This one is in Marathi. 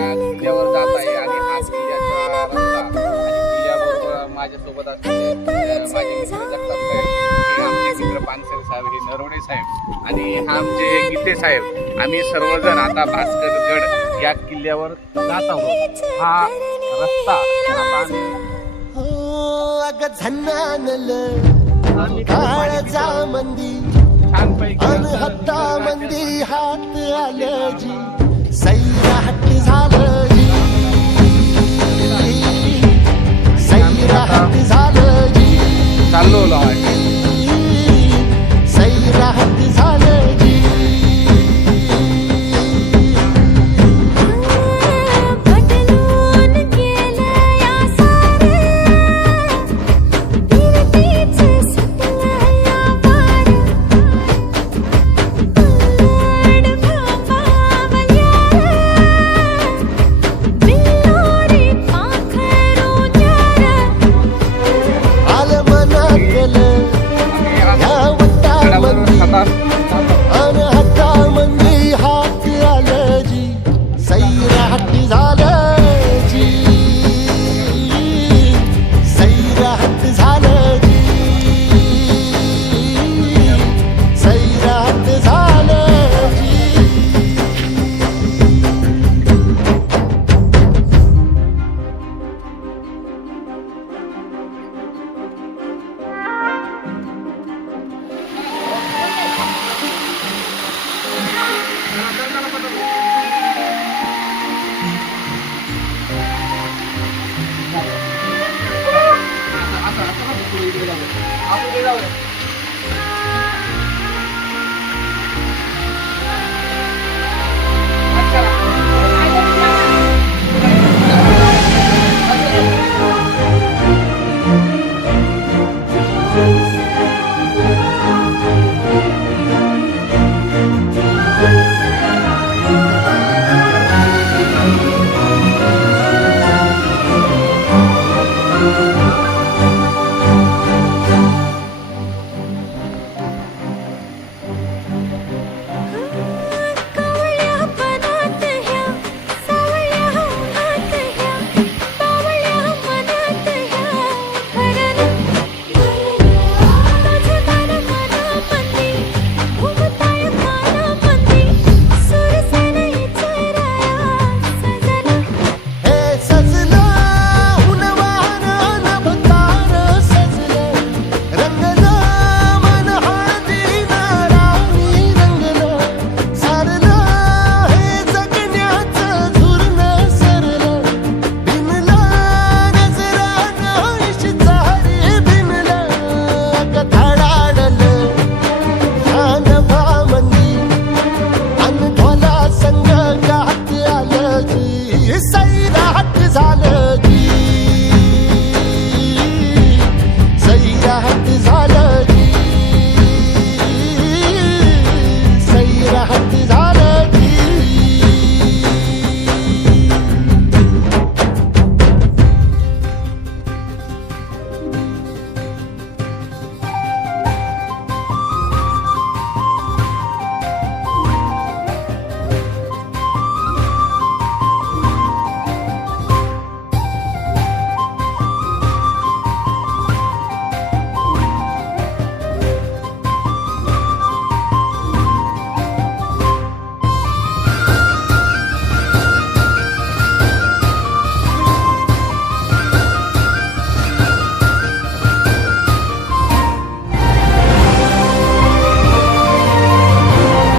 या किल्ल्यावर जात आहे आणि हा किल्ल्याचा रस्ता किल्ल्याबरोबर माझ्यासोबत असलेले माझे मित्र साहेब आमचे मित्र पानसरे साहेब हे नरवडे साहेब आणि आमचे गीते साहेब. आम्ही सर्वजण आता भास्करगड या किल्ल्यावर जात आहोत. हा रस्ता हो छानपैकी हात आलं जी. 아까 아까가 먹고 얘기를 하고 아프게 나오네